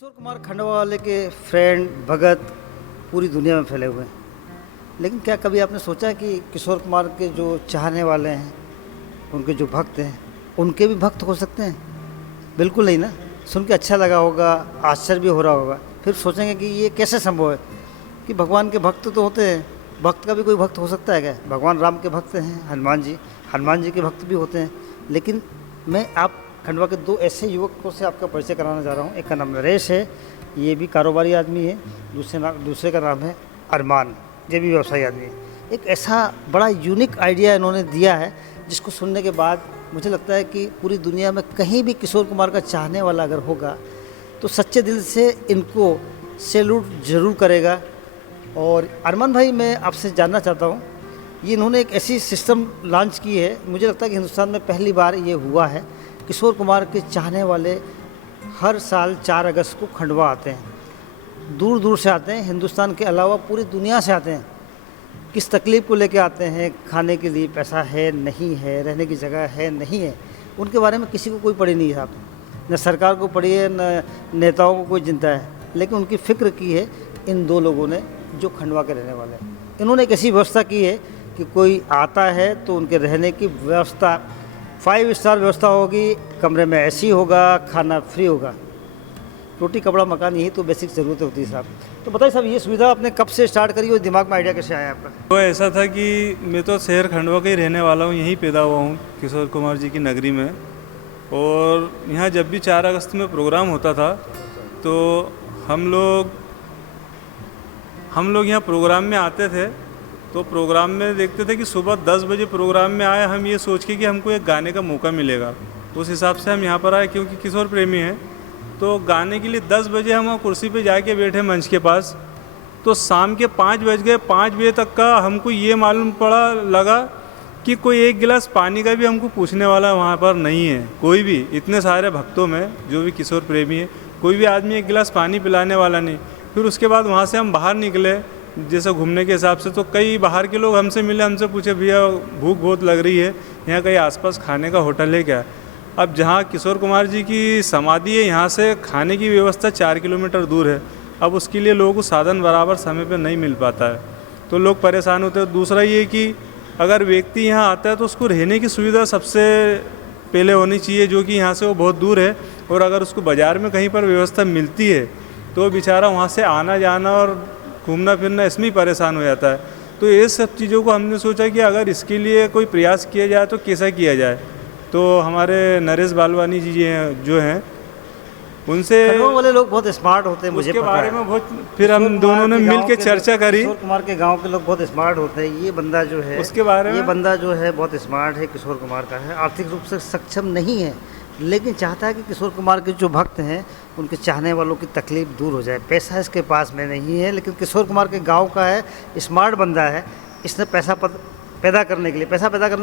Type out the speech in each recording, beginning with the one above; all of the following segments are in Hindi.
किशोर कुमार खंडवा वाले के फ्रेंड भगत पूरी दुनिया में फैले हुए हैं। लेकिन क्या कभी आपने सोचा कि किशोर कुमार के जो चाहने वाले हैं, उनके जो भक्त हैं, उनके भी भक्त हो सकते हैं? बिल्कुल नहीं ना। सुन के अच्छा लगा होगा, आश्चर्य भी हो रहा होगा। फिर सोचेंगे कि ये कैसे संभव है कि भगवान के भक्त तो होते हैं, भक्त का भी कोई भक्त हो सकता है क्या? भगवान राम के भक्त हैं हनुमान जी के भक्त भी होते हैं। लेकिन मैं आप खंडवा के दो ऐसे युवकों से आपका परिचय कराना चाह रहा हूँ। एक का नाम नरेश है, ये भी कारोबारी आदमी है। दूसरे का नाम है अरमान, ये भी व्यवसायी आदमी है। एक ऐसा बड़ा यूनिक आइडिया इन्होंने दिया है जिसको सुनने के बाद मुझे लगता है कि पूरी दुनिया में कहीं भी किशोर कुमार का चाहने वाला अगर होगा तो सच्चे दिल से इनको सैल्यूट ज़रूर करेगा। और अरमान भाई, मैं आपसे जानना चाहता हूँ, ये इन्होंने एक ऐसी सिस्टम लॉन्च की है, मुझे लगता है कि हिंदुस्तान में पहली बार ये हुआ है। किशोर कुमार के चाहने वाले हर साल 4 अगस्त को खंडवा आते हैं, दूर दूर से आते हैं, हिंदुस्तान के अलावा पूरी दुनिया से आते हैं। किस तकलीफ़ को लेके आते हैं? खाने के लिए पैसा है नहीं है, रहने की जगह है नहीं है, उनके बारे में किसी को कोई पड़ी नहीं है साहब। न सरकार को पड़ी है, न नेताओं को कोई चिंता है। लेकिन उनकी फ़िक्र की है इन दो लोगों ने जो खंडवा के रहने वाले हैं। इन्होंने एक ऐसी व्यवस्था की है कि कोई आता है तो उनके रहने की व्यवस्था 5 स्टार व्यवस्था होगी, कमरे में एसी होगा, खाना फ्री होगा, रोटी कपड़ा मकान, यही तो बेसिक ज़रूरतें होती है साहब। तो बताइए साहब, ये सुविधा आपने कब से स्टार्ट करी और दिमाग में आइडिया कैसे आया आपका? तो ऐसा था कि मैं तो शहर खंडवा का ही रहने वाला हूँ, यहीं पैदा हुआ हूँ किशोर कुमार जी की नगरी में। और यहाँ जब भी 4 अगस्त में प्रोग्राम होता था तो हम लोग यहाँ प्रोग्राम में आते थे। तो प्रोग्राम में देखते थे कि सुबह 10 बजे प्रोग्राम में आए, हम ये सोच के कि हमको एक गाने का मौका मिलेगा, उस हिसाब से हम यहाँ पर आए। क्योंकि किशोर प्रेमी हैं तो गाने के लिए 10 बजे हम कुर्सी पे जाके बैठे मंच के पास, तो शाम के 5 बज गए। 5 बजे तक का हमको ये मालूम लगा कि कोई एक गिलास पानी का भी हमको पूछने वाला वहाँ पर नहीं है। कोई भी, इतने सारे भक्तों में जो भी किशोर प्रेमी है, कोई भी आदमी एक गिलास पानी पिलाने वाला नहीं। फिर उसके बाद वहाँ से हम बाहर निकले जैसे घूमने के हिसाब से, तो कई बाहर के लोग हमसे मिले, हमसे पूछे भैया भूख बहुत लग रही है, यहाँ कहीं आसपास खाने का होटल है क्या? अब जहाँ किशोर कुमार जी की समाधि है, यहाँ से खाने की व्यवस्था 4 किलोमीटर दूर है। अब उसके लिए लोगों को साधन बराबर समय पर नहीं मिल पाता है, तो लोग परेशान होते हैं। दूसरा ये कि अगर व्यक्ति यहाँ आता है तो उसको रहने की सुविधा सबसे पहले होनी चाहिए, जो कि यहाँ से वो बहुत दूर है। और अगर उसको बाज़ार में कहीं पर व्यवस्था मिलती है तो बेचारा वहाँ से आना जाना और घूमना फिरना इसमें ही परेशान हो जाता है। तो ये सब चीज़ों को हमने सोचा कि अगर इसके लिए कोई प्रयास किया जाए तो कैसा किया जाए। तो हमारे नरेश बालवानी जी जो हैं उनसे, खंडवा वाले लोग बहुत स्मार्ट होते हैं, मुझे उसके पता बारे है। में बहुत फिर हम दोनों ने मिल के चर्चा करी। किशोर कुमार के गांव के लोग बहुत स्मार्ट होते हैं। ये बंदा जो है, उसके बारे में, ये बंदा जो है बहुत स्मार्ट है, किशोर कुमार का है, आर्थिक रूप से सक्षम नहीं है, लेकिन चाहता है कि किशोर कुमार के जो भक्त हैं उनके चाहने वालों की तकलीफ़ दूर हो जाए। पैसा इसके पास में नहीं है, लेकिन किशोर कुमार के गांव का है, स्मार्ट बंदा है। इसने पैसा पैदा करने के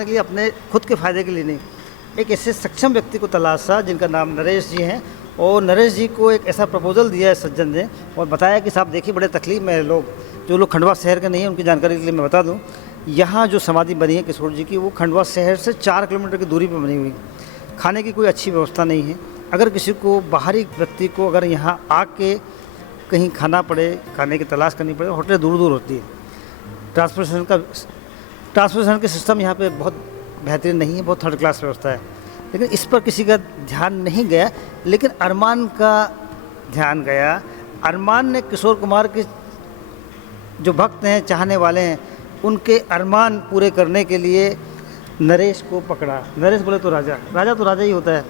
लिए अपने खुद के फ़ायदे के लिए नहीं, एक ऐसे सक्षम व्यक्ति को तलाशा जिनका नाम नरेश जी हैं। और नरेश जी को एक ऐसा प्रपोजल दिया है सज्जन ने, और बताया कि साहब देखिए, बड़े तकलीफ़ में है लोग, जो लोग खंडवा शहर के नहीं हैं, उनकी जानकारी के लिए मैं बता दूँ, यहाँ जो समाधि बनी है किशोर जी की, वो खंडवा शहर से 4 किलोमीटर की दूरी पर बनी हुई। खाने की कोई अच्छी व्यवस्था नहीं है। अगर किसी को, बाहरी व्यक्ति को अगर यहाँ आके कहीं खाना पड़े, खाने की तलाश करनी पड़े, होटलें दूर दूर होती है। ट्रांसपोर्टेशन का सिस्टम यहाँ पे बहुत बेहतरीन नहीं है, बहुत थर्ड क्लास व्यवस्था है। लेकिन इस पर किसी का ध्यान नहीं गया, लेकिन अरमान का ध्यान गया। अरमान ने किशोर कुमार के जो भक्त हैं, चाहने वाले हैं, उनके अरमान पूरे करने के लिए नरेश को पकड़ा। नरेश बोले तो राजा तो राजा ही होता है।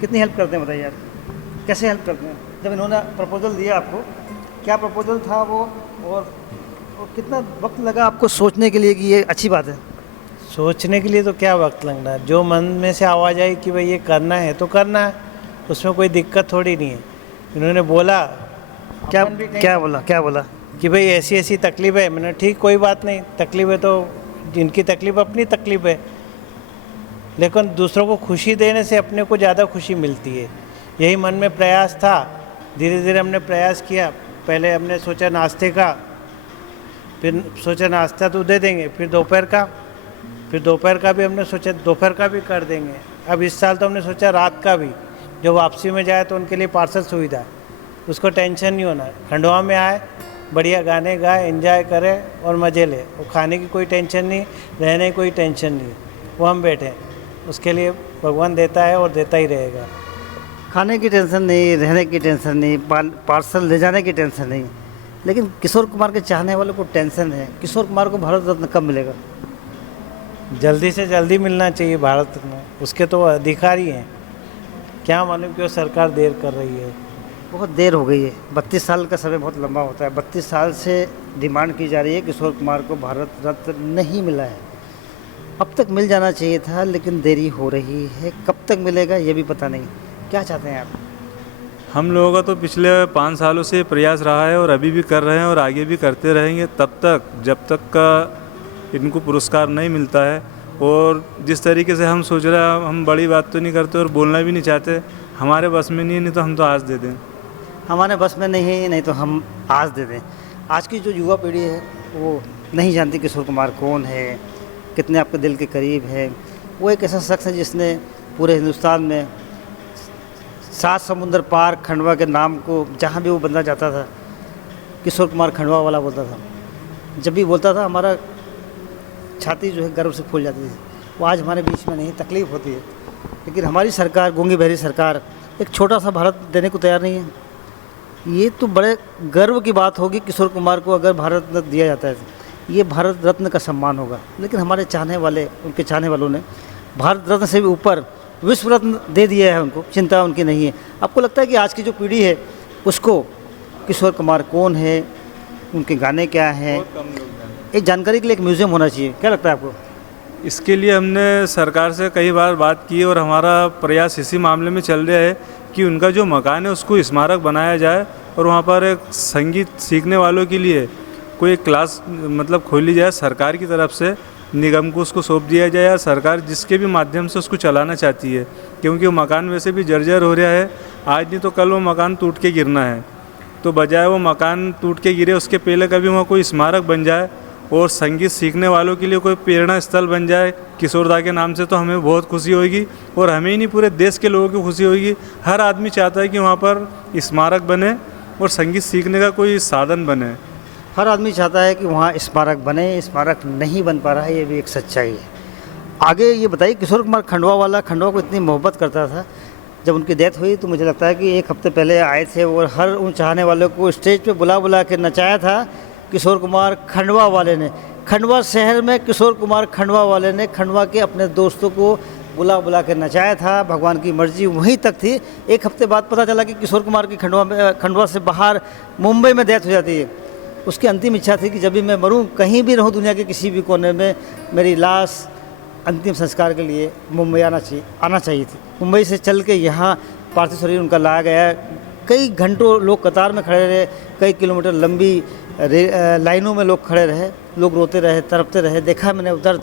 कितनी हेल्प करते हैं बताइए यार, कैसे हेल्प करते हैं? जब इन्होंने प्रपोजल दिया आपको, क्या प्रपोजल था वो, और कितना वक्त लगा आपको सोचने के लिए कि ये अच्छी बात है? सोचने के लिए तो क्या वक्त लगना है, जो मन में से आवाज़ आई कि भाई ये करना है तो करना है, उसमें कोई दिक्कत थोड़ी नहीं है। इन्होंने बोला, क्या बोला कि भाई ऐसी ऐसी तकलीफ़ है। मैंने ठीक, कोई बात नहीं, तकलीफ़ है तो जिनकी तकलीफ़ अपनी तकलीफ़ है, लेकिन दूसरों को खुशी देने से अपने को ज़्यादा खुशी मिलती है। यही मन में प्रयास था। धीरे धीरे हमने प्रयास किया। पहले हमने सोचा नाश्ते का, फिर सोचा नाश्ता तो दे देंगे, फिर दोपहर का भी हमने सोचा दोपहर का भी कर देंगे। अब इस साल तो हमने सोचा रात का भी, जो वापसी में जाए तो उनके लिए पार्सल सुविधा। उसको टेंशन नहीं होना। खंडवा में आए, बढ़िया गाने गाए, एंजॉय करे और मज़े ले। वो खाने की कोई टेंशन नहीं, रहने की कोई टेंशन नहीं, वो हम बैठे हैं। उसके लिए भगवान देता है और देता ही रहेगा। खाने की टेंशन नहीं, रहने की टेंशन नहीं, पार्सल ले जाने की टेंशन नहीं, लेकिन किशोर कुमार के चाहने वालों को टेंशन है। किशोर कुमार को भारत रत्न कब मिलेगा? जल्दी से जल्दी मिलना चाहिए भारत में, उसके तो अधिकारी हैं। क्या मालूम क्यों सरकार देर कर रही है। बहुत देर हो गई है। 32 साल का समय बहुत लंबा होता है। 32 साल से डिमांड की जा रही है, किशोर कुमार को भारत रत्न नहीं मिला है। अब तक मिल जाना चाहिए था, लेकिन देरी हो रही है। कब तक मिलेगा ये भी पता नहीं। क्या चाहते हैं आप? हम लोगों का तो पिछले 5 सालों से प्रयास रहा है और अभी भी कर रहे हैं और आगे भी करते रहेंगे तब तक जब तक का इनको पुरस्कार नहीं मिलता है। और जिस तरीके से हम सोच रहे हैं, हम बड़ी बात तो नहीं करते और बोलना भी नहीं चाहते। हमारे बस में नहीं है, नहीं तो हम तो आज दे दें। हमारे बस में नहीं है, नहीं तो हम आज दे दें। आज की जो युवा पीढ़ी है वो नहीं जानती किशोर कुमार कौन है, कितने आपके दिल के करीब है। वो एक ऐसा शख्स है जिसने पूरे हिंदुस्तान में 7 समुंदर पार खंडवा के नाम को जहाँ भी वो बंदा जाता था, किशोर कुमार खंडवा वाला बोलता था। जब भी बोलता था हमारा छाती जो है गर्व से फूल जाती थी। वो आज हमारे बीच में नहीं, तकलीफ़ होती है। लेकिन हमारी सरकार, गूंगी बहरी सरकार, एक छोटा सा भारत देने को तैयार नहीं है। ये तो बड़े गर्व की बात होगी किशोर कुमार को अगर भारत रत्न दिया जाता है। ये भारत रत्न का सम्मान होगा। लेकिन हमारे चाहने वाले, उनके चाहने वालों ने भारत रत्न से भी ऊपर विश्व रत्न दे दिया है उनको। चिंता उनकी नहीं है। आपको लगता है कि आज की जो पीढ़ी है उसको किशोर कुमार कौन है, उनके गाने क्या हैं, एक जानकारी के लिए एक म्यूज़ियम होना चाहिए? क्या लगता है आपको? इसके लिए हमने सरकार से कई बार बात की और हमारा प्रयास इसी मामले में चल रहा है कि उनका जो मकान है उसको स्मारक बनाया जाए और वहाँ पर एक संगीत सीखने वालों के लिए कोई क्लास मतलब खोली जाए। सरकार की तरफ से निगम को उसको सौंप दिया जाए या सरकार जिसके भी माध्यम से उसको चलाना चाहती है, क्योंकि वो मकान वैसे भी जर्जर हो रहा है। आज नहीं तो कल वो मकान टूट के गिरना है। तो बजाय वो मकान टूट के गिरे उसके पहले कभी वहाँ कोई स्मारक बन जाए और संगीत सीखने वालों के लिए कोई प्रेरणा स्थल बन जाए किशोरदा के नाम से, तो हमें बहुत खुशी होगी। और हमें ही नहीं, पूरे देश के लोगों की खुशी होगी। हर आदमी चाहता है कि वहाँ पर स्मारक बने और संगीत सीखने का कोई साधन बने। हर आदमी चाहता है कि वहाँ स्मारक बने। स्मारक नहीं बन पा रहा है, ये भी एक सच्चाई है। आगे ये बताइए, किशोर कुमार खंडवा वाला खंडवा को इतनी मोहब्बत करता था, जब उनकी डेथ हुई तो मुझे लगता है कि 1 हफ्ते पहले आए थे और हर उन चाहने वालों को स्टेज पे बुला बुला के नचाया था किशोर कुमार खंडवा वाले ने। खंडवा शहर में किशोर कुमार खंडवा वाले ने खंडवा के अपने दोस्तों को बुला बुला के नचाया था। भगवान की मर्जी वहीं तक थी। 1 हफ्ते बाद पता चला कि किशोर कुमार की खंडवा से बाहर मुंबई में डेथ हो जाती है। उसकी अंतिम इच्छा थी कि जब भी मैं मरूं, कहीं भी रहूं दुनिया के किसी भी कोने में, मेरी लाश अंतिम संस्कार के लिए मुंबई आना चाहिए थी। मुंबई से चल के यहाँ पार्थिव शरीर उनका लाया गया। कई घंटों लोग कतार में खड़े रहे, कई किलोमीटर लंबी लाइनों में लोग खड़े रहे, लोग रोते रहे, तड़पते रहे। देखा मैंने दर्द।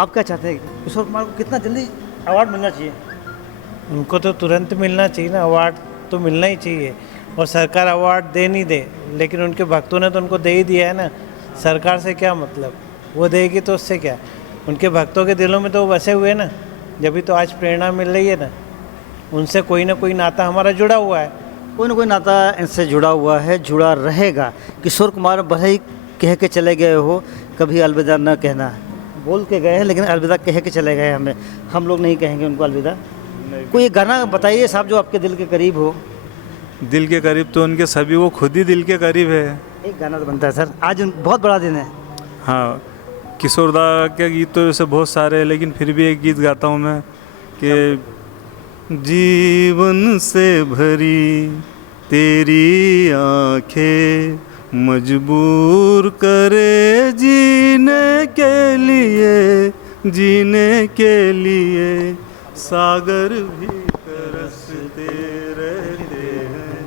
आप क्या चाहते हैं किशोर कुमार को कितना जल्दी अवार्ड मिलना चाहिए? उनको तो तुरंत मिलना चाहिए ना, अवार्ड तो मिलना ही चाहिए। और सरकार अवार्ड दे नहीं दे, लेकिन उनके भक्तों ने तो उनको दे ही दिया है ना। सरकार से क्या मतलब, वो देगी तो उससे क्या। उनके भक्तों के दिलों में तो वो बसे हुए ना, जब भी तो आज प्रेरणा मिल रही है ना। उनसे कोई ना कोई नाता हमारा जुड़ा हुआ है। कोई ना कोई नाता इनसे जुड़ा हुआ है, जुड़ा रहेगा। किशोर कुमार भले ही कह के चले गए हो, कभी अलविदा न कहना। बोल के गए हैं लेकिन अलविदा कह के चले गए हमें। हम लोग नहीं कहेंगे उनको अलविदा। कोई एक गाना बताइए साहब जो आपके दिल के करीब हो। दिल के करीब तो उनके सभी, वो खुद ही दिल के करीब है। एक गाना तो बनता है सर, आज बहुत बड़ा दिन है। हाँ, किशोरदा के गीत तो वैसे बहुत सारे हैं, लेकिन फिर भी एक गीत गाता हूँ मैं कि जीवन से भरी तेरी आंखें मजबूर करे जीने के लिए सागर भी तरसते रहते हैं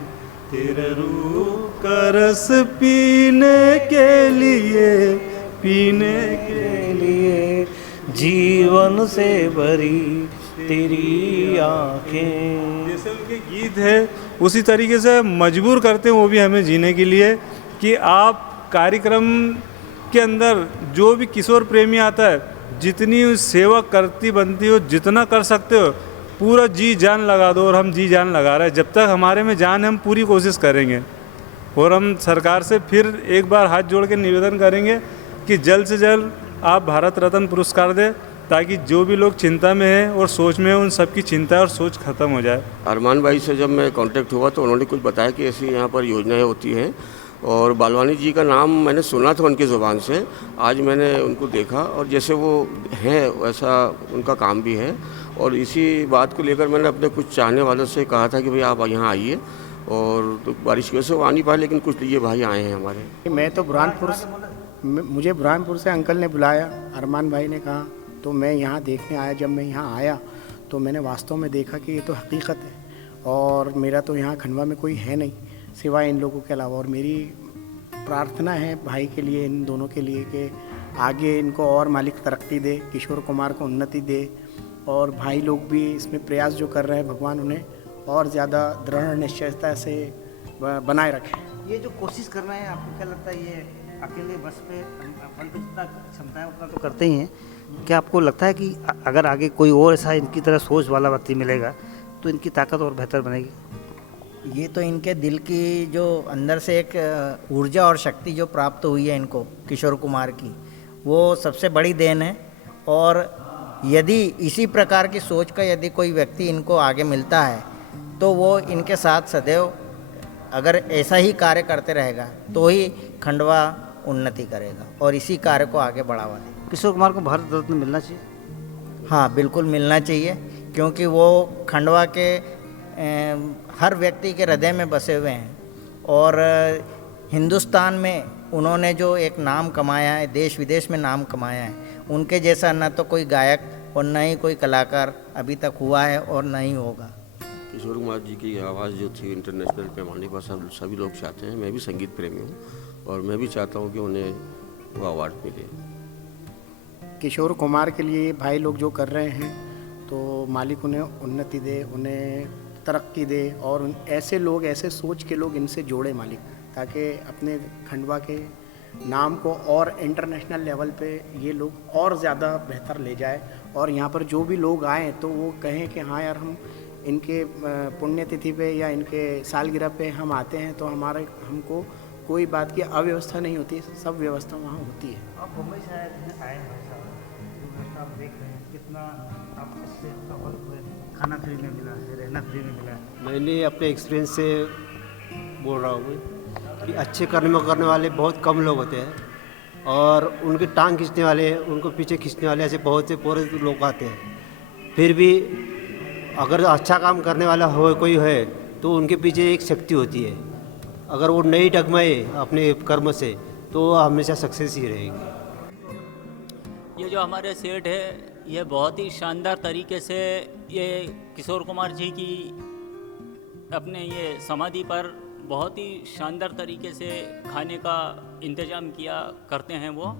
तेरे रूह का रस पीने के लिए जीवन से भरी तेरी आंखें। जैसे उनके गीत है उसी तरीके से मजबूर करते हैं वो भी हमें जीने के लिए कि आप कार्यक्रम के अंदर जो भी किशोर प्रेमी आता है, जितनी सेवा करती बनती हो, जितना कर सकते हो पूरा जी जान लगा दो, और हम जी जान लगा रहे हैं। जब तक हमारे में जान है हम पूरी कोशिश करेंगे, और हम सरकार से फिर एक बार हाथ जोड़ के निवेदन करेंगे कि जल्द से जल्द आप भारत रत्न पुरस्कार दें, ताकि जो भी लोग चिंता में हैं और सोच में हैं उन सबकी चिंता और सोच खत्म हो जाए। अरमान भाई से जब मैं कांटेक्ट हुआ तो उन्होंने कुछ बताया कि ऐसी यहाँ पर योजनाएं होती हैं, और बालवानी जी का नाम मैंने सुना था उनकी ज़ुबान से, आज मैंने उनको देखा और जैसे वो हैं वैसा उनका काम भी है। और इसी बात को लेकर मैंने अपने कुछ चाहने वालों से कहा था कि भाई आप यहाँ आइए, और तो बारिश की वजह से वो आ नहीं पाए, लेकिन कुछ ये भाई आए हैं हमारे। मैं तो मुझे बुरहानपुर से अंकल ने बुलाया, अरमान भाई ने कहा, तो मैं यहाँ देखने आया। जब मैं यहाँ आया तो मैंने वास्तव में देखा कि ये तो हकीकत है, और मेरा तो यहाँ खंडवा में कोई है नहीं सिवाय इन लोगों के अलावा। और मेरी प्रार्थना है भाई के लिए, इन दोनों के लिए, कि आगे इनको और मालिक तरक्की दे, किशोर कुमार को उन्नति दे, और भाई लोग भी इसमें प्रयास जो कर रहे हैं भगवान उन्हें और ज़्यादा दृढ़ निश्चयता से बनाए रखें। ये जो कोशिश कर रहे हैं, आपको क्या लगता है ये अकेले बस पे अपन को जितना क्षमता है उतना तो करते ही हैं, क्या आपको लगता है कि अगर आगे कोई और ऐसा इनकी तरह सोच वाला व्यक्ति मिलेगा तो इनकी ताकत और बेहतर बनेगी? ये तो इनके दिल की जो अंदर से एक ऊर्जा और शक्ति जो प्राप्त हुई है इनको, किशोर कुमार की, वो सबसे बड़ी देन है। और यदि इसी प्रकार की सोच का यदि कोई व्यक्ति इनको आगे मिलता है तो वो इनके साथ सदैव अगर ऐसा ही कार्य करते रहेगा तो ही खंडवा उन्नति करेगा और इसी कार्य को आगे बढ़ावा देगा। किशोर कुमार को भारत रत्न मिलना चाहिए? हाँ, बिल्कुल मिलना चाहिए, क्योंकि वो खंडवा के हर व्यक्ति के हृदय में बसे हुए हैं, और हिंदुस्तान में उन्होंने जो एक नाम कमाया है, देश विदेश में नाम कमाया है, उनके जैसा न तो कोई गायक और न ही कोई कलाकार अभी तक हुआ है और न ही होगा। किशोर कुमार जी की आवाज़ जो थी इंटरनेशनल पैमाने पर सभी लोग चाहते हैं। मैं भी संगीत प्रेमी हूँ और मैं भी चाहता हूँ कि उन्हें वो अवार्ड मिले। किशोर कुमार के लिए भाई लोग जो कर रहे हैं, तो मालिक उन्हें उन्नति दे, उन्हें तरक्की दे, और ऐसे लोग, ऐसे सोच के लोग इनसे जोड़े मालिक, ताकि अपने खंडवा के नाम को और इंटरनेशनल लेवल पे ये लोग और ज़्यादा बेहतर ले जाए। और यहाँ पर जो भी लोग आएँ तो वो कहें कि हाँ यार, हम इनके पुण्यतिथि पे या इनके सालगिरह पे हम आते हैं तो हमको कोई बात की अव्यवस्था नहीं होती, सब व्यवस्था वहाँ होती है। आप मुंबई से आए हैं भाई साहब, व्यवस्था आप देख रहे हैं, कितना आप इससे सफल हुए? खाना फ्री में मिला है, रहना फ्री में मिला है। मैंने अपने एक्सपीरियंस से बोल रहा हूँ कि अच्छे करने वाले बहुत कम लोग होते हैं, और उनके टांग खींचने वाले, उनको पीछे खींचने वाले ऐसे बहुत से पूरे लोग आते हैं। फिर भी अगर अच्छा काम करने वाला हो कोई है तो उनके पीछे एक शक्ति होती है, अगर वो नहीं डगमगाए अपने कर्म से तो हमेशा सक्सेस ही रहेगी। ये जो हमारे सेठ है, ये बहुत ही शानदार तरीके से ये किशोर कुमार जी की अपने ये समाधि पर बहुत ही शानदार तरीके से खाने का इंतज़ाम किया करते हैं वो,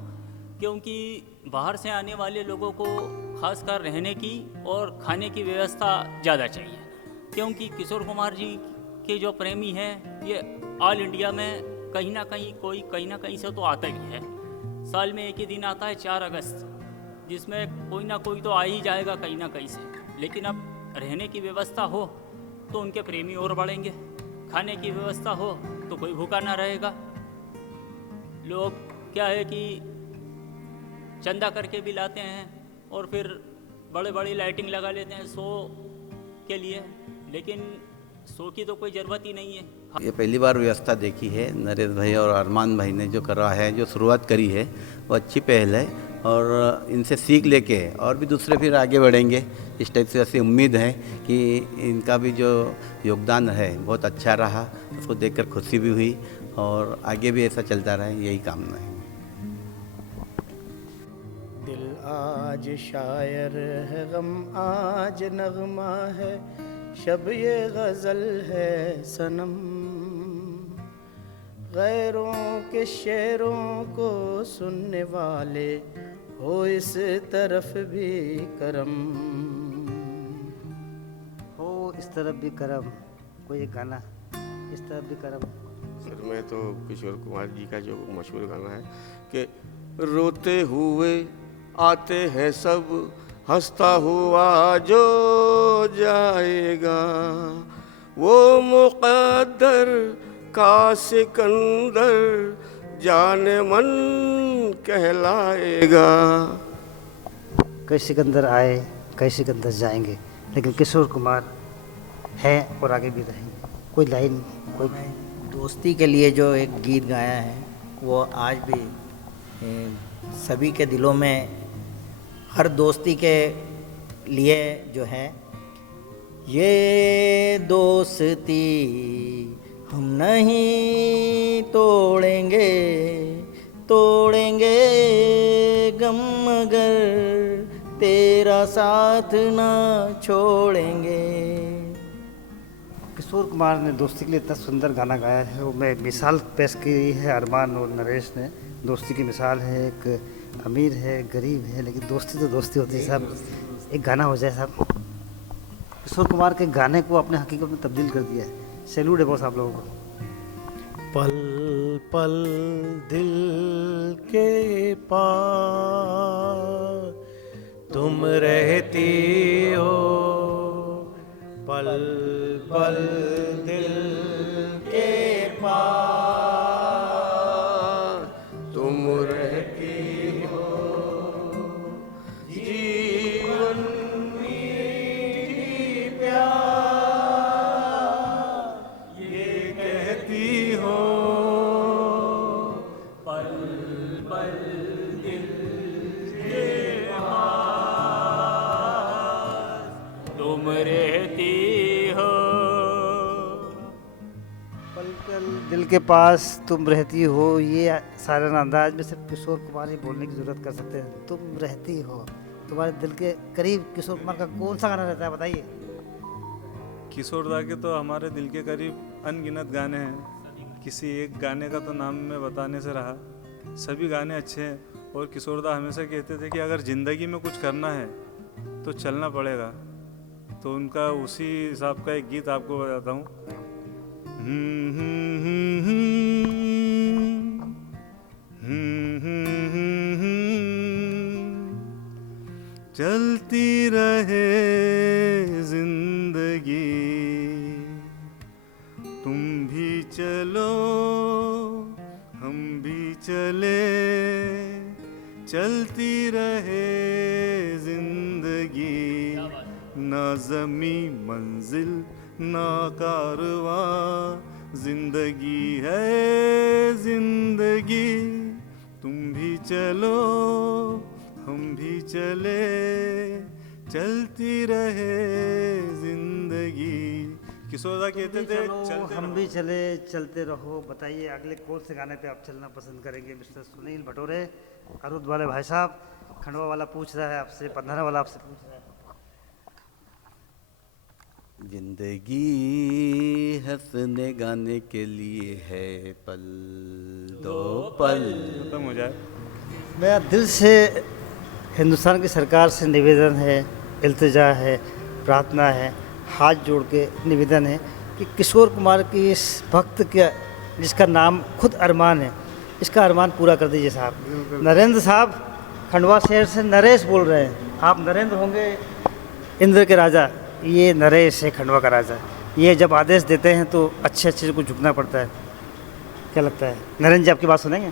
क्योंकि बाहर से आने वाले लोगों को खासकर रहने की और खाने की व्यवस्था ज़्यादा चाहिए, क्योंकि किशोर कुमार जी के जो प्रेमी हैं ये ऑल इंडिया में कहीं ना कहीं से तो आता ही है। साल में एक ही दिन आता है 4 अगस्त, जिसमें कोई ना कोई तो आ ही जाएगा कहीं ना कहीं से। लेकिन अब रहने की व्यवस्था हो तो उनके प्रेमी और बढ़ेंगे, खाने की व्यवस्था हो तो कोई भूखा ना रहेगा। लोग क्या है कि चंदा करके भी लाते हैं और फिर बड़े बड़ी लाइटिंग लगा लेते हैं शो के लिए, लेकिन शो की तो कोई ज़रूरत ही नहीं है। ये पहली बार व्यवस्था देखी है नरेश भाई और अरमान भाई ने जो कर रहा है, जो शुरुआत करी है वो अच्छी पहल है, और इनसे सीख लेके और भी दूसरे फिर आगे बढ़ेंगे इस टाइप से। ऐसी उम्मीद है कि इनका भी जो योगदान है बहुत अच्छा रहा, उसको देखकर खुशी भी हुई, और आगे भी ऐसा चलता रहे, यही कामना है। दिल आज शायर है, गम आज नगमा है, शब ये गज़ल है सनम, गैरों के शेरों को सुनने वाले हो इस तरफ भी करम, हो इस तरफ भी करम, कोई एक गाना इस तरफ भी करम। सर मैं तो किशोर कुमार जी का जो मशहूर गाना है कि रोते हुए आते हैं सब हंसता हुआ जो जाएगा वो मुक़द्दर का सिकंदर जाने मन कहलाएगा। कई सिकंदर आए कई सिकंदर जाएंगे, लेकिन किशोर कुमार हैं और आगे भी रहेंगे। कोई लाइन कोई दोस्ती के लिए जो एक गीत गाया है वो आज भी सभी के दिलों में, हर दोस्ती के लिए जो है, ये दोस्ती हम नहीं तोड़ेंगे, तोड़ेंगे गम मगर तेरा साथ ना छोड़ेंगे। किशोर कुमार ने दोस्ती के लिए इतना सुंदर गाना गाया है, वो मैं मिसाल पेश की है अरमान और नरेश ने। दोस्ती की मिसाल है, एक अमीर है गरीब है, लेकिन दोस्ती तो दोस्ती होती है साहब। एक गाना हो जाए साहब। किशोर कुमार के गाने को अपने हकीकत में तब्दील कर दिया है। सैल्यूट है बहुत आप लोगों को। पल पल दिल के पास तुम रहती हो, पल पल दिल के पास तुम रहती हो, जीवन मेरी प्यार ये कहती हो, पल पल दिल के पास तुम रहती हो। पल पल दिल के पास तुम रहती हो, ये सारे अंदाज में सिर्फ किशोर कुमार ही बोलने की ज़रूरत कर सकते हैं। तुम रहती हो, तुम्हारे दिल के करीब किशोर कुमार का कौन सा गाना रहता है बताइए। किशोर दा के तो हमारे दिल के करीब अनगिनत गाने हैं, किसी एक गाने का तो नाम मैं बताने से रहा। सभी गाने अच्छे हैं और किशोर दा हमेशा कहते थे कि अगर ज़िंदगी में कुछ करना है तो चलना पड़ेगा। तो उनका उसी हिसाब का एक गीत आपको बताता हूँ। चलती रहे जिंदगी, तुम भी चलो हम भी चले, चलती रहे जिंदगी, ना ज़मी मंजिल ना कारवां, जिंदगी है जिंदगी, तुम भी चलो हम भी चले, चलती रहे जिंदगी। किशोर दा कहते थे चलते हम भी चले चलते रहो। बताइए अगले कौन से गाने पे आप चलना पसंद करेंगे मिस्टर सुनील भटोरे? अरुद वाले भाई साहब, खंडवा वाला पूछ रहा है आपसे, पंधारा वाला आपसे पूछ रहा है। जिंदगी हंसने गाने के लिए है, पल दो पल। खत्म हो जाए। मेरा दिल से हिंदुस्तान की सरकार से निवेदन है, इल्तिजा है, प्रार्थना है, हाथ जोड़ के निवेदन है कि किशोर कुमार की इस भक्त के जिसका नाम खुद अरमान है, इसका अरमान पूरा कर दीजिए साहब। नरेंद्र साहब खंडवा शहर से नरेश बोल रहे हैं। आप नरेंद्र होंगे इंद्र के राजा, ये नरेश है खंडवा का राजा। ये जब आदेश देते हैं तो अच्छे अच्छे को झुकना पड़ता है। क्या लगता है नरेंद्र जी, आपकी बात सुनेंगे?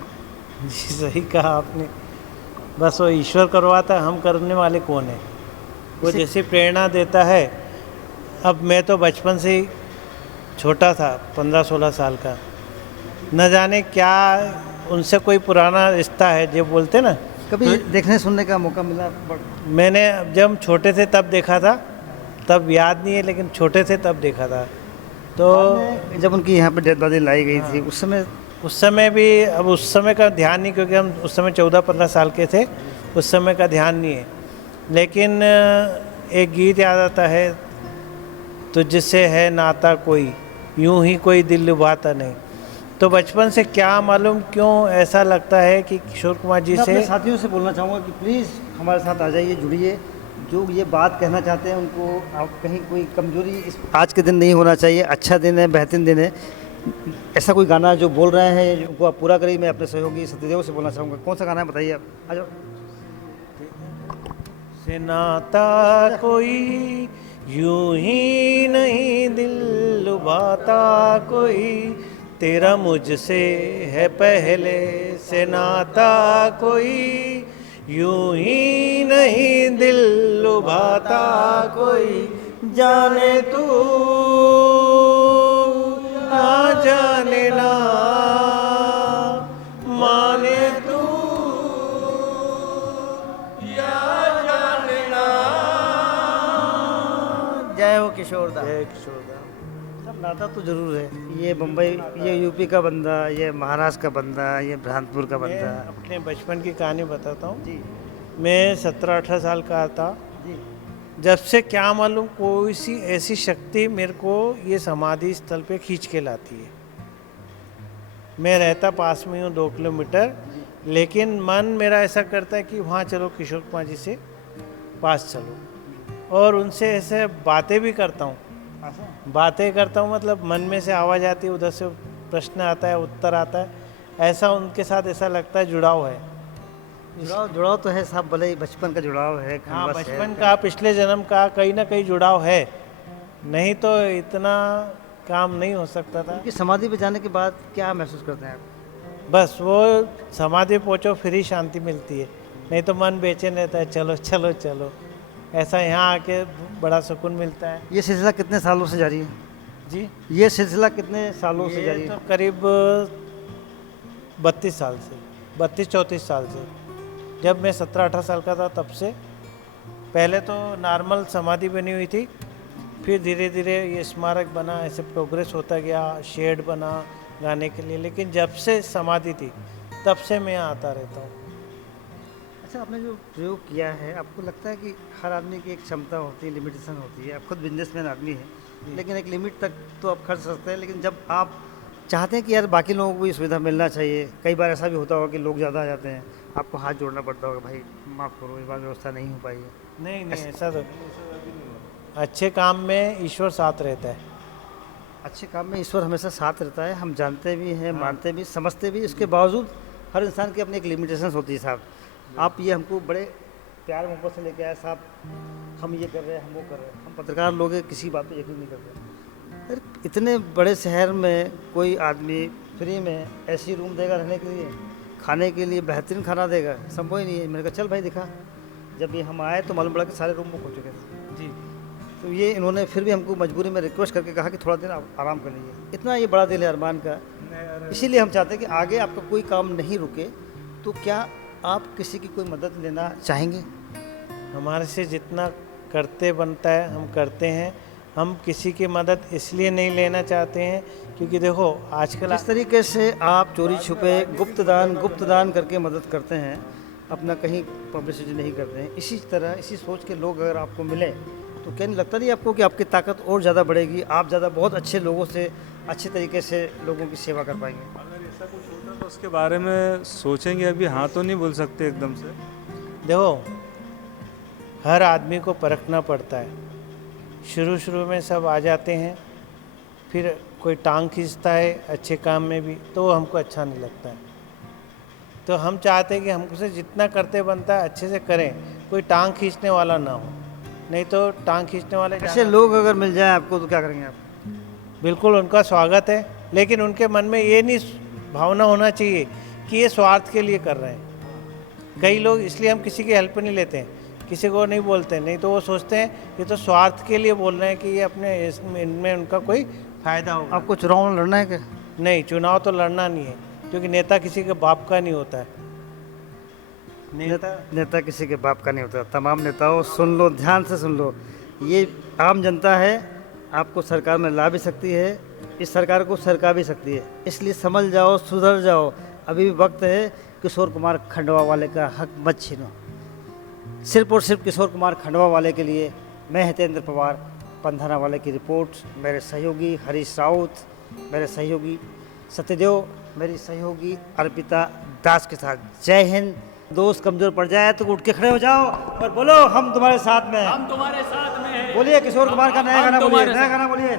जी सही कहा आपने। बस वो ईश्वर करवाता है, हम करने वाले कौन है। वो जैसी प्रेरणा देता है। अब मैं तो बचपन से ही छोटा था, 15-16 साल का, न जाने क्या उनसे कोई पुराना रिश्ता है जो बोलते ना। कभी देखने सुनने का मौका मिला? मैंने जब हम छोटे थे तब देखा था, तब याद नहीं है, लेकिन छोटे थे तब देखा था। तो जब उनकी यहाँ पे डेड बॉडी लाई गई थी उस समय भी, अब उस समय का ध्यान नहीं, क्योंकि हम उस समय 14-15 साल के थे, उस समय का ध्यान नहीं है। लेकिन एक गीत याद आता है, तुझसे है नाता कोई यूं ही कोई दिल लुभाता नहीं। तो बचपन से क्या मालूम क्यों ऐसा लगता है कि किशोर कुमार जी से। साथियों से बोलना चाहूँगा कि प्लीज़ हमारे साथ आ जाइए, जुड़िए। जो ये बात कहना चाहते हैं उनको, आप कहीं कोई कमजोरी इस आज के दिन नहीं होना चाहिए। अच्छा दिन है, बेहतरीन दिन है। ऐसा कोई गाना जो बोल रहे हैं उनको आप पूरा करिए। मैं अपने सहयोगी सत्यदेव से बोलना चाहूँगा, कौन सा गाना है बताइए आप। आ जाओ। से नाता कोई, यूं ही नहीं दिल लुभाता कोई, तेरा मुझसे है पहले से नाता कोई, यूं ही नहीं दिल लुभाता कोई, जाने तू ना जाने ना माने तू या जाने ना। जय हो किशोरदा। जय किशोरदा। सब नाता तो जरूर है। ये मुंबई, ये यूपी का बंदा, ये महाराष्ट्र का बंदा, ये बुरहानपुर का मैं बंदा। अपने बचपन की कहानी बताता हूँ। जी मैं 17-18 साल का था। जी। जब से क्या मालूम कोई सी ऐसी शक्ति मेरे को ये समाधि स्थल पे खींच के लाती है। मैं रहता पास में हूँ 2 किलोमीटर, लेकिन मन मेरा ऐसा करता है कि वहाँ चलो, किशोर कुमार जी से पास चलो, और उनसे ऐसे बातें भी करता हूँ। बातें करता हूँ मतलब मन में से आवाज़ आती है, उधर से प्रश्न आता है, उत्तर आता है, ऐसा उनके साथ ऐसा लगता है जुड़ाव है। जुड़ाव तो है साहब, भले ही बचपन का जुड़ाव है। हाँ, खलवस है। बचपन का, पिछले जन्म का कहीं ना कहीं जुड़ाव है, नहीं तो इतना काम नहीं हो सकता था। उनकी समाधि पे जाने के बाद क्या महसूस करते हैं आप? बस वो समाधि पहुँचो फिर ही शांति मिलती है, नहीं तो मन बेचैन रहता है, चलो चलो चलो। ऐसा यहाँ आके बड़ा सुकून मिलता है। ये सिलसिला कितने सालों से जारी है जी, ये सिलसिला कितने सालों से ये जारी तो है? करीब 32 साल से, 32-34 साल से। जब मैं 17-18 साल का था तब से। पहले तो नॉर्मल समाधि बनी हुई थी, फिर धीरे धीरे ये स्मारक बना, ऐसे प्रोग्रेस होता गया, शेड बना गाने के लिए। लेकिन जब से समाधि थी तब से मैं यहाँ आता रहता हूँ। अच्छा, आपने जो प्रयोग किया है, आपको लगता है कि हर आदमी की एक क्षमता होती है, लिमिटेशन होती है। आप खुद बिजनेसमैन आदमी है, लेकिन एक लिमिट तक तो आप खर्च सकते हैं, लेकिन जब आप चाहते हैं कि यार बाकी लोगों को भी सुविधा मिलना चाहिए, कई बार ऐसा भी होता होगा कि लोग ज़्यादा आ जाते हैं, आपको हाथ जोड़ना पड़ता होगा, भाई माफ़ करो, इस बार व्यवस्था नहीं हो पाई है। नहीं नहीं, ऐसा तो अच्छे काम में ईश्वर साथ रहता है। अच्छे काम में ईश्वर हमेशा साथ रहता है, हम जानते भी हैं, मानते भी, समझते भी। इसके बावजूद हर इंसान की अपनी एक लिमिटेशन होती है साहब। आप ये हमको बड़े प्यार मोहब्बत से लेके आए साहब, हम ये कर रहे हैं, हम वो कर रहे हैं। हम पत्रकार लोग हैं, किसी बात पे यकीन नहीं करते। अरे इतने बड़े शहर में कोई आदमी फ्री में ऐसी रूम देगा रहने के लिए, खाने के लिए बेहतरीन खाना देगा, संभव ही नहीं है। मैंने कहा चल भाई दिखा। जब ये हम आए तो मालूम पड़ा कि सारे रूम बुक हो चुके थे जी। तो ये इन्होंने फिर भी हमको मजबूरी में रिक्वेस्ट करके कहा कि थोड़ा दिन आप आराम कर लीजिए। इतना ये बड़ा दिल है अरमान का, इसीलिए हम चाहते हैं कि आगे आपका कोई काम नहीं रुके। तो क्या आप किसी की कोई मदद लेना चाहेंगे? हमारे से जितना करते बनता है हम करते हैं। हम किसी की मदद इसलिए नहीं लेना चाहते हैं क्योंकि देखो आजकल जिस तरीके से आप चोरी छुपे गुप्त दान करके मदद करते हैं, अपना कहीं पब्लिसिटी नहीं करते हैं, इसी तरह इसी सोच के लोग अगर आपको मिले तो क्या नहीं लगता नहीं आपको कि आपकी ताकत और ज़्यादा बढ़ेगी, आप ज़्यादा बहुत अच्छे लोगों से अच्छे तरीके से लोगों की सेवा कर पाएंगे? अगर ऐसा कुछ होता तो उसके बारे में सोचेंगे, अभी हाँ तो नहीं बोल सकते एकदम से। देखो हर आदमी को परखना पड़ता है। शुरू में सब आ जाते हैं, फिर कोई टांग खींचता है अच्छे काम में भी, तो वो हमको अच्छा नहीं लगता है। तो हम चाहते हैं कि हमसे जितना करते बनता है अच्छे से करें, कोई टांग खींचने वाला ना हो, नहीं तो टांग खींचने वाले ऐसे लोग अगर मिल जाए आपको तो क्या करेंगे आप? बिल्कुल उनका स्वागत है, लेकिन उनके मन में ये नहीं भावना होना चाहिए कि ये स्वार्थ के लिए कर रहे हैं। कई लोग इसलिए हम किसी की हेल्प नहीं लेते हैं, किसी को नहीं बोलते, नहीं तो वो सोचते हैं ये तो स्वार्थ के लिए बोल रहे हैं कि ये अपने इनमें उनका कोई फायदा होगा। आपको चुनाव में लड़ना है क्या? नहीं, चुनाव तो लड़ना नहीं है, क्योंकि नेता किसी के बाप का नहीं होता है। नेता किसी के बाप का नहीं होता। तमाम नेताओं सुन लो, ध्यान से सुन लो, ये आम जनता है, आपको सरकार में ला भी सकती है, इस सरकार को सरका भी सकती है, इसलिए समझ जाओ, सुधर जाओ। अभी भी वक्त है, किशोर कुमार खंडवा वाले का हक मत छीनो। सिर्फ और सिर्फ किशोर कुमार खंडवा वाले के लिए मैं हितेंद्र पवार, पंधाना वाले की रिपोर्ट, मेरे सहयोगी हरीश राउत, मेरे सहयोगी सत्यदेव, मेरी सहयोगी अर्पिता दास के साथ। जय हिंद। दोस्त कमज़ोर पड़ जाए तो उठ के खड़े हो जाओ और बोलो हम तुम्हारे साथ में हैं। हम तुम्हारे साथ में हैं। बोलिए किशोर कुमार का नया गाना बोलिए, नया गाना बोलिए।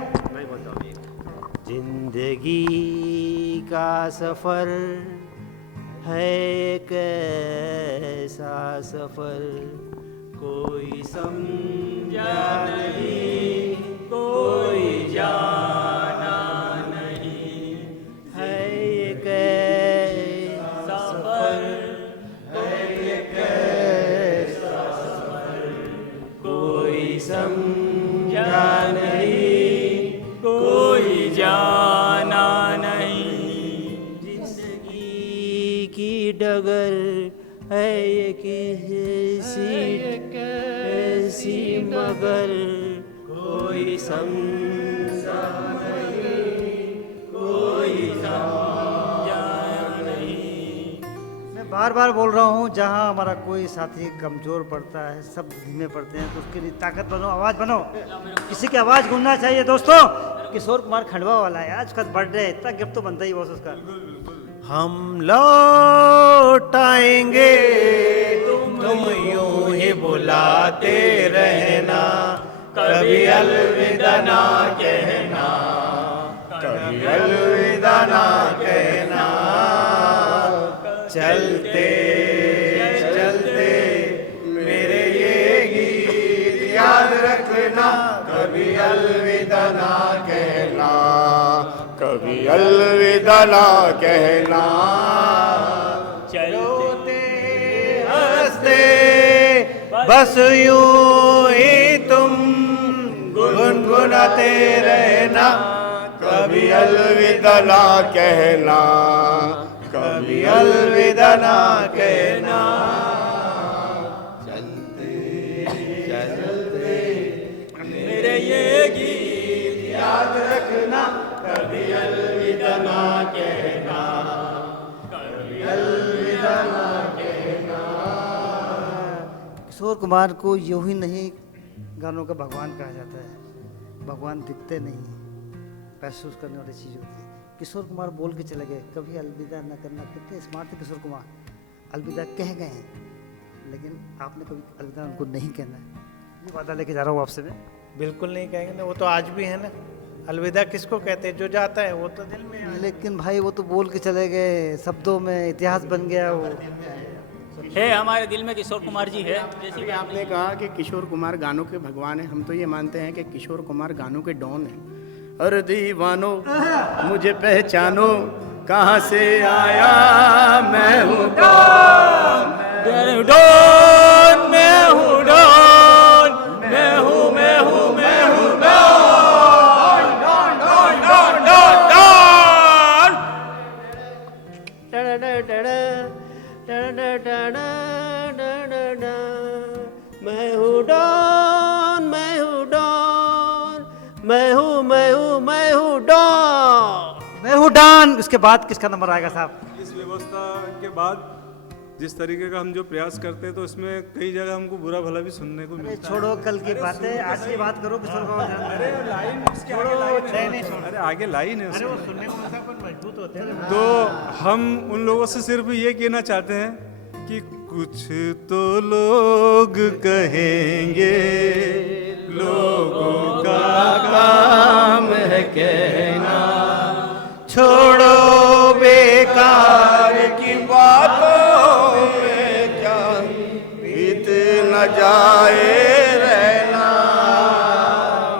जिंदगी का सफर है एक ऐसा सफर, कोई समझा नहीं, कोई जाना नहीं, है ये कैसा सफर कोई समझा नहीं, कोई जाना नहीं, जिंदगी की डगर है ये कैसी कैसी मगर कोई समझा मैं बार बार बोल रहा हूँ, जहाँ हमारा कोई साथी कमज़ोर पड़ता है, सब धीमे पड़ते हैं, तो उसके लिए ताकत बनो, आवाज़ बनो। किसी की आवाज़ गूंजना चाहिए दोस्तों। किशोर कुमार खंडवा वाला है, आज उसका बर्थडे है, इतना गिफ्ट तो बनता ही बॉस उसका। हम लौट आएंगे, तुम यूं ही बुलाते रहना, कभी अलविदा ना कहना, कभी अलविदा ना कहना, चलते चलते मेरे ये गीत याद रखना, कभी अलविदा ना कहना, कभी अलविदा ना कहना, चलते हंसते बस यूं ही तुम गुनगुनाते रहना, कभी अलविदा ना कहना, कभी अलविदा ना कहना, चलते चलते मेरे ये गीत याद रखना, कभी अलविदा ना कहना, कभी अलविदा ना कहना। किशोर कुमार को यूं ही नहीं गानों का भगवान कहा जाता है। भगवान दिखते नहीं, महसूस करने वाली चीज़ होती है। किशोर कुमार बोल के चले गए, कभी अलविदा न करना। कितने स्मार्ट थे किशोर कुमार, अलविदा कह गए हैं, लेकिन आपने कभी अलविदा उनको नहीं कहना है। ये वादा लेके जा रहा हूँ आपसे मैं। बिल्कुल नहीं कहेंगे ना, वो तो आज भी है ना। अलविदा किसको कहते हैं? जो जाता है वो तो दिल में है। लेकिन भाई वो तो बोल के चले गए, शब्दों में इतिहास बन गया वो। है, हमारे दिल में किशोर कुमार जी है। जैसे अभी आपने कहा कि किशोर कुमार गानों के भगवान हैं, हम तो ये मानते हैं कि किशोर कुमार गानों के डॉन हैं। अरे दीवानो मुझे पहचानो, कहाँ से आया मैं हूँ डॉन, डॉन, मैं हूँ डॉन, मैं हूँ मैं हूँ मैं हूँ don, don don don don don. मैं हूँ डॉन, मैं हूँ डॉन, मैं हूँ मैं हूँ मैं हूँ डॉन। मैं हूँ डॉन। उसके बाद किसका नंबर आएगा साहब? इस व्यवस्था के बाद जिस तरीके का हम जो प्रयास करते हैं, तो इसमें कई जगह हमको बुरा भला भी सुनने को अरे मिलता है। छोड़ो कल की बातें, आज की बात करो। किशोर कुमार अरे लाइन उसके आगे लाइन है। अरे आगे लाइन है अरे वो उसमें। सुनने को मिलता पर मजबूत होते हैं ना। तो हम उन लोगों से सिर्फ ये कहना चाहते हैं कि कुछ तो लोग कहेंगे, लोगों का काम है कहना, छोड़ो बेकार की बातों में क्या बीत न जाए रहना।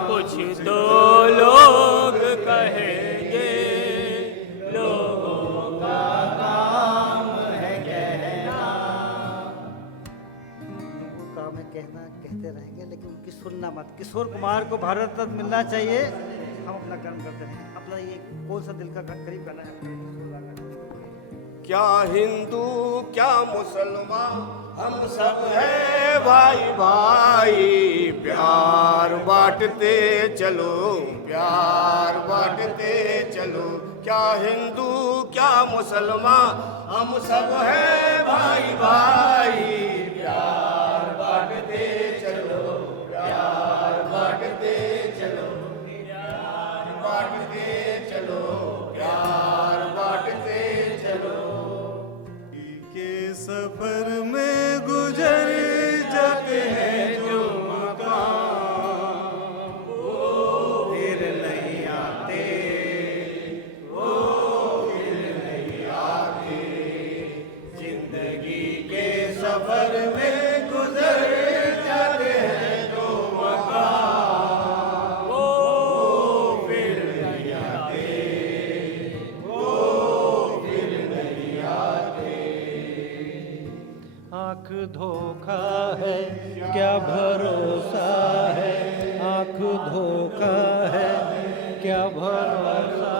कुछ तो लोग कहेंगे, लोगों का काम है कहना। वो काम है कहना, कहते रहेंगे, लेकिन उनकी सुनना मत। किशोर कुमार को भारत रत्न मिलना चाहिए, हम अपना कर्म करते रहेंगे। अपना ये कौन सा दिल का करीब गाना है? क्या हिंदू क्या मुसलमान, हम सब है भाई भाई, प्यार बांटते चलो, प्यार बांटते चलो। क्या हिंदू क्या मुसलमान, हम सब है भाई भाई, प्यार बांटते चलो, प्यार बांटते चलो, प्यार बांटते चलो, प्यार बांटते चलो। के सफर में गुजर जाते हैं जो मकाम, वो फिर नहीं आते, वो फिर नहीं आते। जिंदगी के सफर में गुजर आँख धोखा है क्या भरोसा है, आँख धोखा है क्या भरोसा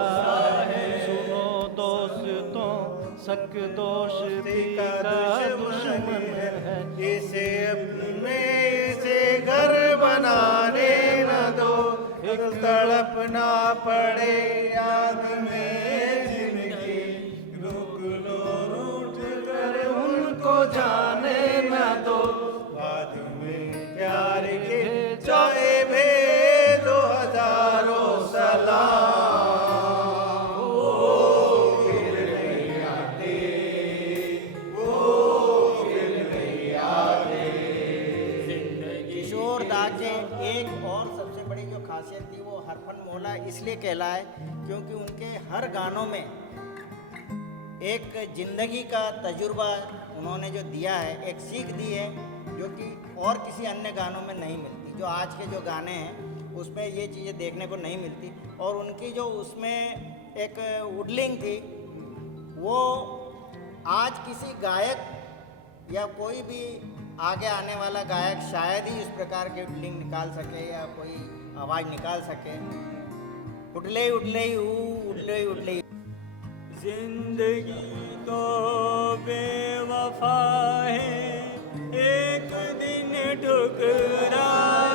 है। सुनो दोस्तों सक दोस्ती का दुश्मन है, इसे अपने से घर बनाने न दो, एक तड़पना पड़े याद में जिंदगी, रोक लो रूठ कर उनको जाने न दो, बाद में प्यार के चाहे भेजो हजारों सलाम, वो फिर नहीं आते, वो फिर नहीं आते। किशोर दा के एक और सबसे बड़ी जो खासियत थी वो हरफन मौला इसलिए कहलाए क्योंकि उनके हर गानों में एक जिंदगी का तजुर्बा उन्होंने जो दिया है, एक सीख दी है जो कि और किसी अन्य गानों में नहीं मिलती। जो आज के जो गाने हैं उसमें ये चीज़ें देखने को नहीं मिलती। और उनकी जो उसमें एक वुडलिंग थी वो आज किसी गायक या कोई भी आगे आने वाला गायक शायद ही इस प्रकार के वुडलिंग निकाल सके या कोई आवाज़ निकाल सके। उडले उडले उडले उडले। जिंदगी तो बेवफा है, एक दिन ठुकराएगी,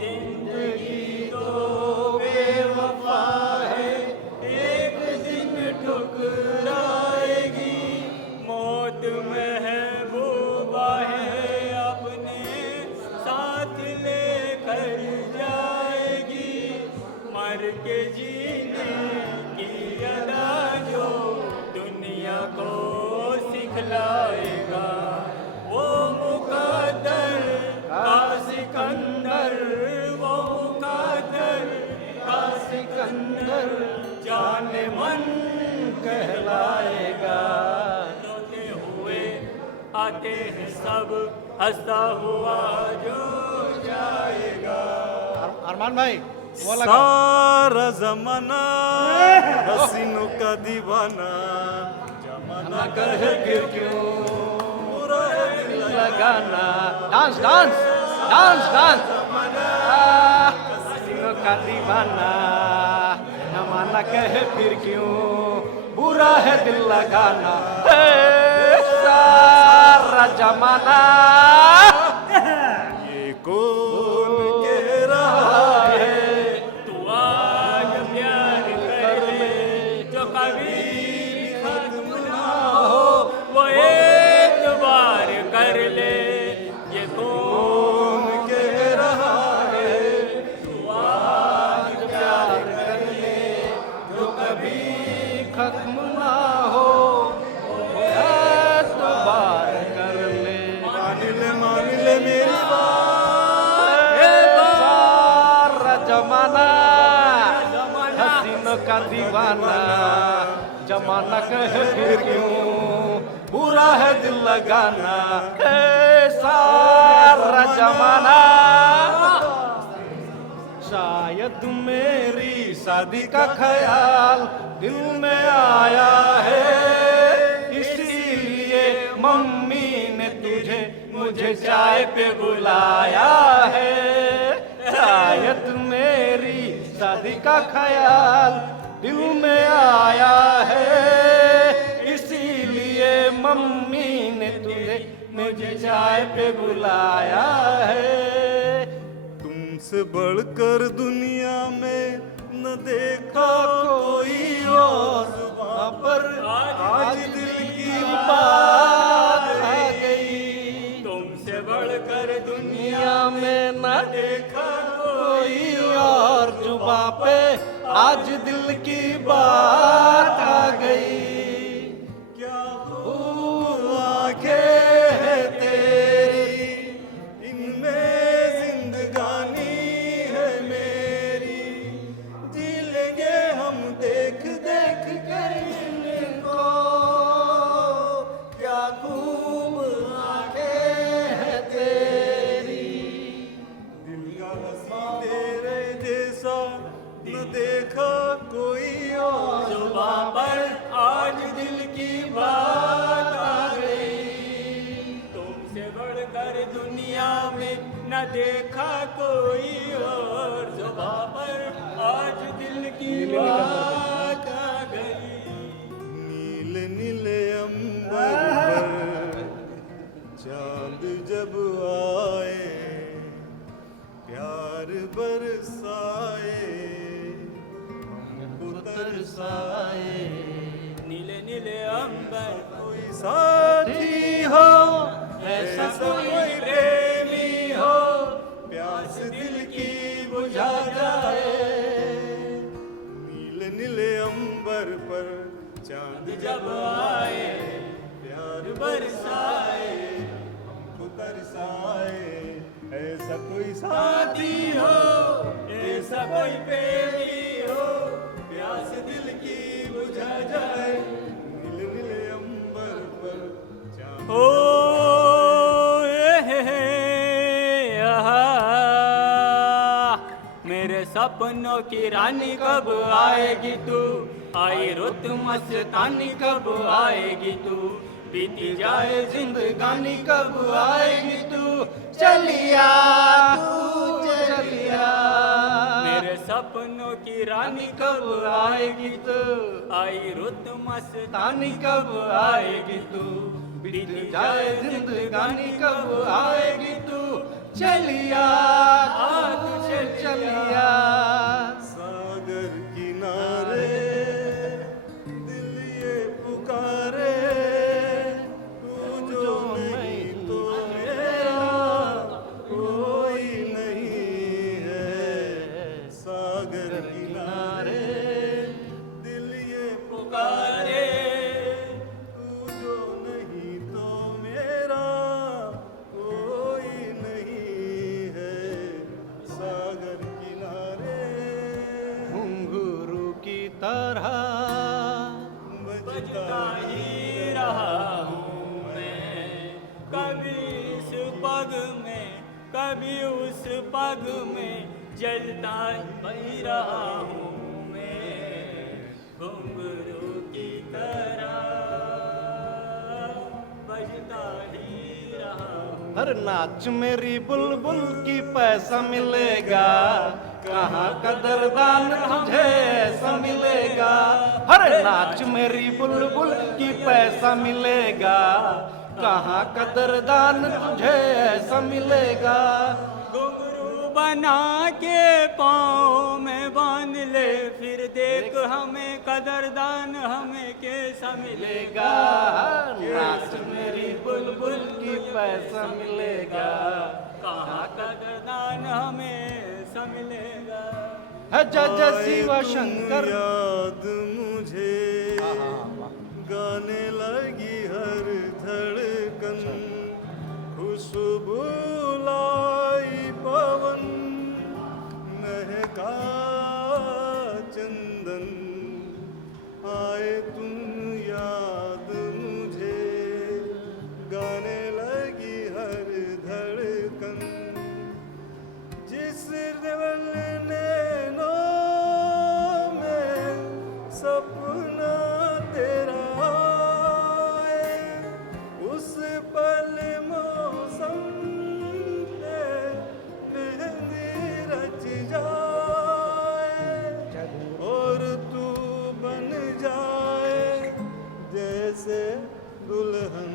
जिंदगी तो बेवफा है, एक दिन ठुकराएगी, मौत महबूबा है अपने साथ लेकर जाएगी, मर के जीने जो दुनिया को सिखलाएगा, वो मुकद्दर का सिकंदर, वो मुकद्दर का सिकंदर जाने मन कहलाएगा। रोते हुए आते हैं सब, हंसता हुआ जो जाएगा। अरमान भाई सारा जमाना हसीनों का दीवाना, जमाना कहे फिर क्यों बुरा है दिल लगाना। Dance dance dance dance. हसीनों का दीवाना, जमाना कहे फिर क्यों बुरा है दिल लगाना। सारा जमाना ये कौन कह रहा है, वो एक बार कर ले, ये कौन कह रहा है, तू आज प्यार कर ले जो कभी खत्म ना हो, एक बार कर ले। मान ले मेरी बात। सारा जमाना हसीनों का दीवाना, जमाना कहे फिर क्यों बुरा है दिल लगाना। सारा जमाना शायद मेरी शादी का ख्याल दिल में आया है, इसीलिए मम्मी ने तुझे मुझे चाय पे बुलाया है। शायद मेरी शादी का ख्याल दिल में आया है, इसीलिए मम्मी ने तुझे मुझे चाय पे बुलाया है। तुमसे बढ़कर दुनिया में न देखा कोई और, जुबां पर आज दिल की बात आ गई। तुमसे बढ़कर दुनिया में न देखा कोई और, जुबां पे आज दिल की बात आ गई। क्या हुआ है तेरी, इनमें जिंदगानी है मेरी, जी लेंगे हम देखा कोई और जुबां पर आज दिल की बात आ गई। नील नीले अंबर पर चांद जब आए, प्यार बरसाए हमको तरसाए। नीले नीले अंबर कोई साथी हो, ऐसा कोई प्रेमी हो, प्यास दिल की बुझा जाए। नील नीले अंबर पर चांद जब आए, प्यार बरसाए हमको तरसाए। ऐसा कोई साथी हो, ऐसा कोई प्रेमी हो, प्यास दिल की बुझा जाए। नीले नीले अंबर पर चांद ओ आहा, मेरे सपनों की रानी कब आएगी तू, आई रुत मस्तानी कब आएगी तू, बीती जाए जिंदगानी कब आएगी तू, चलिया तू चलिया। मेरे सपनों की रानी कब आएगी तू, आई रुत मस्तानी कब आएगी तू, बीती जाए जिंदगानी कब आएगी तू, चलिया तू चलिया। सागर किनारे दिल ये पुकारे, तू जो नहीं तो मेरा कोई नहीं है। सागर किनारे दिल ये पुकारे, तू जो नहीं तो मेरा कोई नहीं है। सागर किनारे घुंघरू की तरह बजता ही रहा हूँ मैं, कभी इस पग में कभी उस पग में, जलता ही रहा हूँ मैं, घुंघरू की तरह बजता ही रहा हूँ। हर नाच मेरी बुलबुल की पैसा मिलेगा, कहाँ कदरदान तुझे ऐसा मिलेगा। हर नाच मेरी बुलबुल की पैसा मिलेगा, कहाँ कदरदान तुझे ऐसा मिलेगा। घुंघरू बना के पाँव में बांध ले, फिर देख हमें कदरदान हमें कैसा मिलेगा। नाच मेरी बुलबुल की पैसा मिलेगा, कहाँ कदरदान हमें ऐसा मिलेगा। है जय शिव शंकर। याद मुझे गाने लगी हर धड़कन, खुशबू लाई पवन महका चंदन, आए तुम याद मुझे गाने लगी हर धड़कन। जिस नैनों में सपना तेरा आए, उस पल मौसम पे मेहंदी रच जाए, और तू बन जाए जैसे दुल्हन,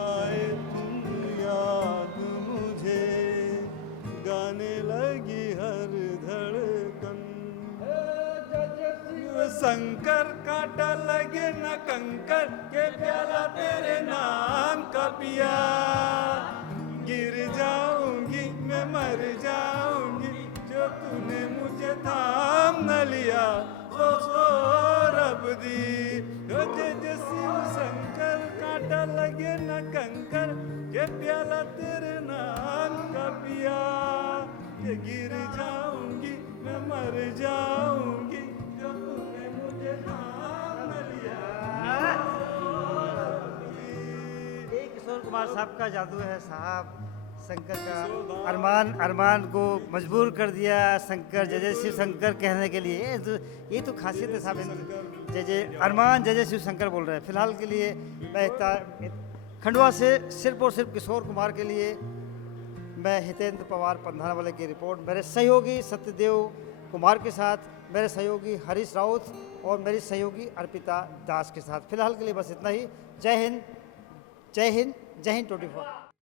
आए तुम याद मुझे गाने लगी हर धड़कन। शंकर कांटा लगे न कंकर, के प्याला तेरे नाम का पिया। गिर जाऊंगी मैं मर जाऊंगी, जो तूने मुझे थाम न लिया। ओ रब दी जय शिव शंकर, कांटा लगे न कंकर, के प्याला तेरे नाम का पिया। ये गिर जाऊंगी मैं मर जाऊंगी, जो तूने मुझे थाम लिया। ये किशोर कुमार साहब का जादू है साहब। शंकर का अरमान को मजबूर कर दिया शंकर जय जय शिव शंकर कहने के लिए। ये तो खासियत है साहब। जय जय अरमान जय जय शिव शंकर बोल रहे हैं। फिलहाल के लिए मैं खंडवा से सिर्फ और सिर्फ किशोर कुमार के लिए मैं हितेंद्र पवार पंधाना वाले की रिपोर्ट मेरे सहयोगी सत्यदेव कुमार के साथ, मेरे सहयोगी हरीश राउत और मेरी सहयोगी अर्पिता दास के साथ। फिलहाल के लिए बस इतना ही। जय हिंद, जय हिंद, जय हिंद 24।